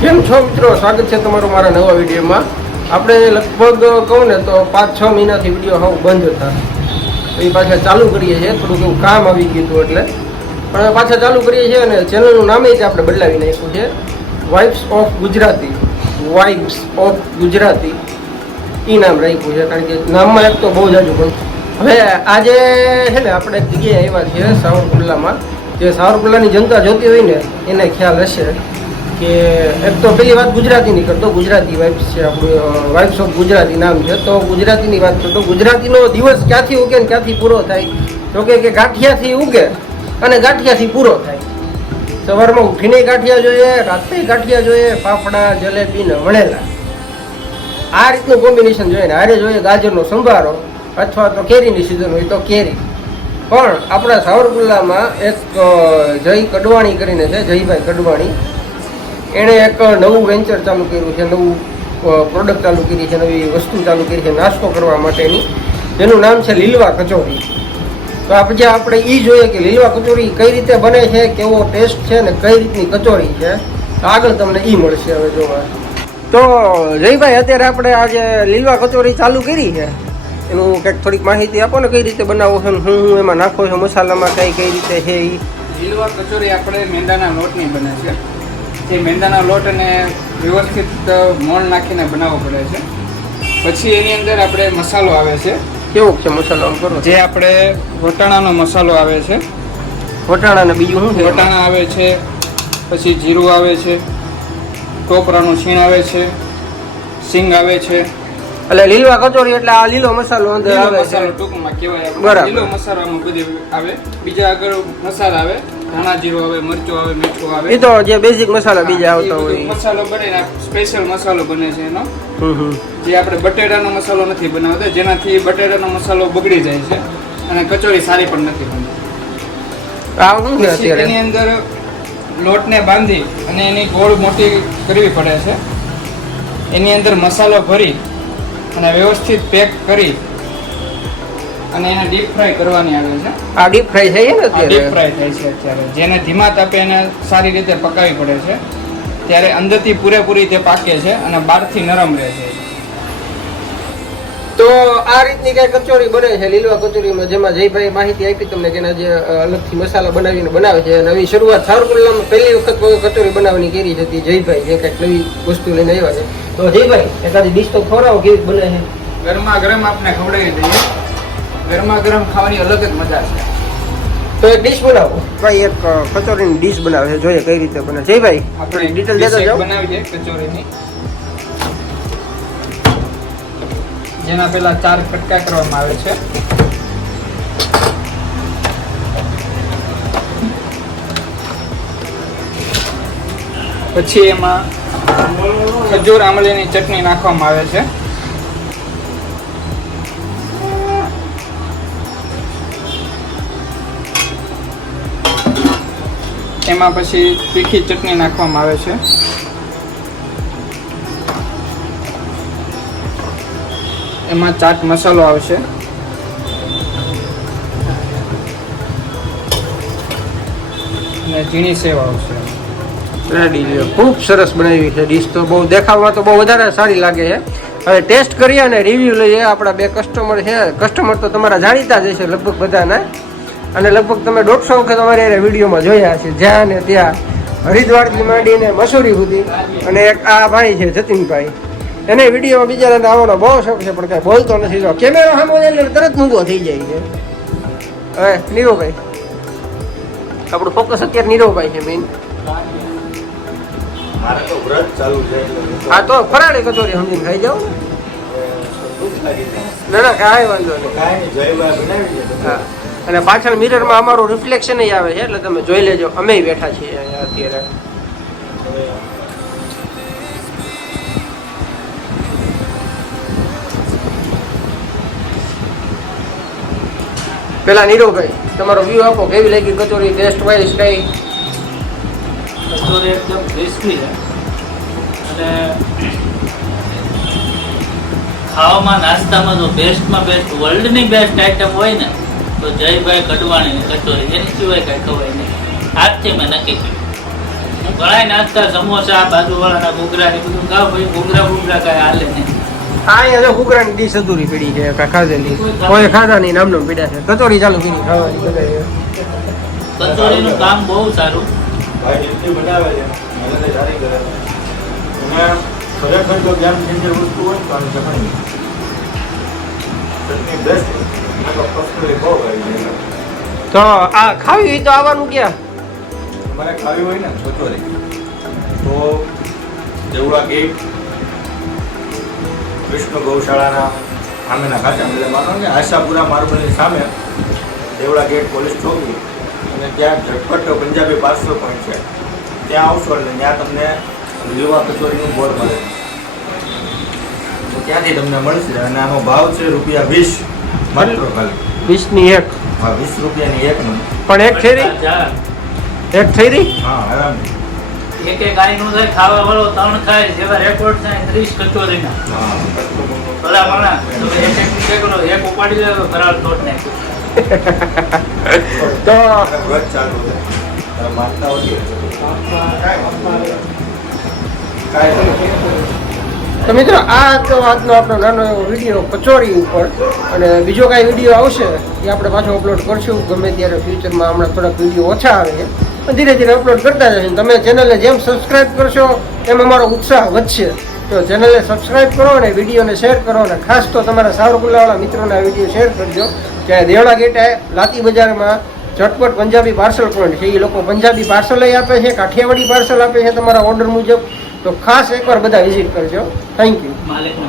કેમ છો મિત્રો, સ્વાગત છે તમારું મારા નવા વિડીયોમાં। આપણે લગભગ કહું ને તો 5-6 મહિનાથી વિડીયો હવે બંધ હતા, એ પાછા ચાલુ કરીએ છીએ। થોડુંક એવું કામ આવી ગયું હતું એટલે પણ પાછા ચાલુ કરીએ છીએ અને ચેનલનું નામ જ આપણે બદલાવી નાખ્યું છે, vibes of Gujarati. Vibes of Gujarati એ નામ રાખ્યું છે, કારણ કે નામમાં એક તો બહુ જાજુ પણ હવે આજે છે ને આપણે એક જગ્યાએ આવ્યા છીએ સાવરકુંડલામાં। જે સાવરકુંડલાની જનતા જોતી હોય ને એને ખ્યાલ હશે કે એક તો પેલી વાત ગુજરાતીની કરતો, ગુજરાતી વાઇબ્સ છે આપણું, વાઇબ્સ ઓફ ગુજરાતી નામ છે। તો ગુજરાતીની વાત કરતો, ગુજરાતીનો દિવસ ક્યાંથી ઉગે ને ક્યાંથી પૂરો થાય? તો કે ગાંઠિયાથી ઉગે અને ગાંઠિયાથી પૂરો થાય। સવારમાં ઉઠીને ગાંઠિયા જોઈએ, રાત્રે ગાંઠિયા જોઈએ, ફાફડા, જલેબી ને વણેલા, આ રીતનું કોમ્બિનેશન જોઈએ ને હારે જોઈએ ગાજરનો સંભારો અથવા તો કેરીની સિઝન હોય તો કેરી। પણ આપણા સાવરકુંડલામાં એક જય કડવાણી કરીને છે, જયભાઈ કડવાણી, એણે એક નવું વેન્ચર ચાલુ કર્યું છે, નવું પ્રોડક્ટ ચાલુ કરી છે, નવી વસ્તુ ચાલુ કરી છે નાસ્તો કરવા માટેની, જેનું નામ છે લીલવા કચોરી। તો આજે આપણે એ જોઈએ કે લીલવા કચોરી કઈ રીતે બને છે, કેવો ટેસ્ટ છે ને કઈ રીતની કચોરી છે, આગળ તમને એ મળશે હવે જોવા। તો જયભાઈ, અત્યારે આપણે આજે લીલવા કચોરી ચાલુ કરી છે, એનું કંઈક થોડીક માહિતી આપો ને, કઈ રીતે બનાવો છો, હું એમાં નાખો છો મસાલામાં, કઈ રીતે છે એ? લીલવા કચોરી આપણે મેંદાના લોટની બને છે, જે મેંદાના લોટ અને વ્યવસ્થિત મોણ નાખીને બનાવવો પડે છે। પછી એની અંદર આપણે મસાલો આવે છે। કેવો છે મસાલો આમ કરો? જે આપણે વટાણાનો મસાલો આવે છે, વટાણા ને બીજું શું છે? વટાણા આવે છે, પછી જીરું આવે છે, ટોપરાનું છીણ આવે છે, સિંગ આવે છે। એટલે લીલવા કચોરી એટલે આ લીલો મસાલો અંદર આવે છે, મસાલો ટૂંકમાં કહેવાય, બરાબર। લીલો મસાલો આમાં બધે આવે, બીજા આગળ મસાલા આવે, ધાણા જીરું આવે, મરચું આવે, મીઠું આવે, એ તો જે બેઝિક મસાલા બીજા આવતા હોય મસાલો બને, સ્પેશિયલ મસાલો બને છે એનો, જે આપણે બટેટાનો મસાલો નથી બનાવતા, જેનાથી બટેટાનો મસાલો બગડી જાય છે અને કચોરી સારી પણ નથી બનતી। આ શું છે અત્યારે? એની અંદર લોટને બાંધી અને એની ગોળ મોટી કરવી પડે છે, એની અંદર મસાલો ભરી અને વ્યવસ્થિત પેક કરી અને એને ડીપ ફ્રાય કરવાની આવે છે। આ ડીપ ફ્રાય થઈ ને અત્યારે? ડીપ ફ્રાય થાય છે અત્યારે, જેને ધીમા તાપે એને સારી રીતે પકાવવી પડે છે, ત્યારે અંદરથી પૂરેપૂરી તે પાકે છે અને બહારથી નરમ રહે છે। તો આ રીતની કઈ કચોરી બને છે લીલવા કચોરીમાં, જેમાં જયભાઈ માહિતી આપી તમને કે જે અલગથી મસાલા બનાવીને બનાવે છે। નવી શરૂઆત સાવરકુંડલામાં પહેલી વખત કચોરી બનાવવાની કરી હતી જયભાઈ, જે કંઈક નવી વસ્તુ લઈને આવ્યા છે। તો જયભાઈ, એકાદી ડીશ તો ખવડાવો, કેવી બને છે? ગરમા ગરમ આપણે ખવડાવી દઈએ, ગરમા ગરમ ખાવાની અલગ જ મજા છે। તો એક ડીશ બનાવો ભાઈ, એક કચોરીની ડીશ બનાવે છે, જોઈએ કઈ રીતે બને। જયભાઈ, આપણે ડિટેલ દેતા જાઓ। બનાવી છે કચોરીની, જેના પહેલા 4 કટકા કરવામાં આવે છે। પછી એમાં ખજૂર આમલીની ચટણી નાખવામાં આવે છે, એમાં પછી તીખી ચટણી નાખવામાં આવે છે, એમાં ચાટ મસાલો આવશે, અને ઝીણી સેવ આવશે। રેડી છે, ખૂબ સરસ બનાવી છે ડીશ, તો બહુ દેખાવમાં તો બહુ વધારે સારી લાગે છે। હવે ટેસ્ટ કરીએ અને રિવ્યૂ લઈએ। આપણા બે કસ્ટમર છે, કસ્ટમર તો તમારા જાણીતા જ હશે લગભગ બધાના, અને લગભગ તમે 150 વખત અમારે વિડીયોમાં જોયા છે, જ્યાં ને ત્યાં, હરિદ્વારથી માંડીને મસૂરી સુધી। અને એક આ ભાઈ છે જતીનભાઈ, એને વિડીયોમાં બિચારાને આવવાનો બહુ શોખ છે, પણ કાંઈ બોલતો નથી, જો કેમેરા સામે એટલે તરત મૂંગો થઈ જાય છે। હવે નીરવભાઈ, આપણું ફોકસ અત્યારે નીરવભાઈ છે મેઇન। મારે તો વ્રત ચાલુ છે, હા તો ફરાળી કચોરી સમજીને ખાઈ જાઓ ને। ના ના, કાંઈ વાંધો નહીં। કાંઈ જયભાઈ બનાવી છે। હા, અને પાછળ મિરરમાં અમારું રિફ્લેક્શન આવે છે, એટલે તમે જોઈ લેજો, અમે બેઠા છીએ અહીંયા અત્યારે। પેલા નીરવભાઈ, તમારો વ્યૂ આપો, કેવી લાગી કચોરી, ટેસ્ટ વાઇઝ કઈ? કચોરી એકદમ ક્રિસ્પી છે અને ખાવામાં નાસ્તામાં તો બેસ્ટમાં બેસ્ટ, વર્લ્ડની બેસ્ટ આઈટમ હોય ને તો જયભાઈ કડવાણીની કચોરી, એની સિવાય કાંઈ ખવાય નહીં। આજથી મેં નક્કી કર્યું। હું ઘણા નાસ્તા સમોસા બાજુવાળાના ઘૂઘરા ને બધું ખાવ ભાઈ ઘૂઘરા કાંઈ હાલે નહીં. આ અહીંયા જો ઘૂઘરાની ડીશ અધૂરી પડી છે કાંઈ ખાધેલી કોઈ ખાધા નહીં નામનો પીડા છે કચોરી ચાલુ કરી ખાવાની બધા કચોરીનું કામ બહુ સારું. ભાઈ જેટલી બનાવે છે મહેનત સારી કરે છે અને ખરેખર જો ગેમ ચેન્જર વસ્તુ હોય તો આની ચટણી બેસ્ટ પર્સનલી બહુ ભાઈ તો આ ખાવી હોય તો આવવાનું ક્યાં તમારે ખાવી હોય ને કચોરી તો દેવડા ગેટ વિષ્ણુ ગૌશાળાના સામેના ખાતા એટલે માનો ને આશાપુરા માર્બલની સામે દેવડા ગેટ પોલીસ ચોકી અને ત્યાં ઝટપટ પંજાબી પાર્સલ પોઈન્ટ છે ત્યાં આવશો એટલે ત્યાં તમને લીવા કચોરીનું બોર્ડ મળે તો ત્યાંથી તમને મળશે અને આનો ભાવ છે ₹20 માત્ર ખાલી 20ની એક હા 20 રૂપિયાની એક મણ પણ એક થઈ રહી એક થઈ રહી હા આરામથી એક આઈ નું થાય ખાવા વાળો 3 ખાય જેવા રેકોર્ડ થાય 30 કચોરીના. હા ભલા માણા તમે એક કરો એક ઉપાડી લે તો ફરાળ તોડ નાખ્યો. તો વ્રત ચાલુ છે માગતા હોય તો મિત્રો આ તો આજનો આપણો નાનો એવો વિડીયો કચોરી ઉપર અને બીજો કાંઈ વિડીયો આવશે એ આપણે પાછો અપલોડ કરશું ગમે ત્યારે ફ્યુચરમાં. હમણાં થોડાક વિડીયો ઓછા આવે છે પણ ધીરે ધીરે અપલોડ કરતા જશે. તમે ચેનલને જેમ સબસ્ક્રાઈબ કરશો એમ અમારો ઉત્સાહ વધશે. તો ચેનલને સબસ્ક્રાઈબ કરો અને વિડીયોને શેર કરો અને ખાસ તો તમારા સાવરકુલાવાળા મિત્રોને આ વિડીયો શેર કરજો કે દેવડા ગેટે લાતી બજારમાં ઝટપટ પંજાબી પાર્સલ પોઈન્ટ છે. એ લોકો પંજાબી પાર્સલ આપે છે, કાઠિયાવાડી પાર્સલ આપે છે તમારા ઓર્ડર મુજબ. તો ખાસ એકવાર બધા વિઝિટ કરજો. Thank you. માલિકને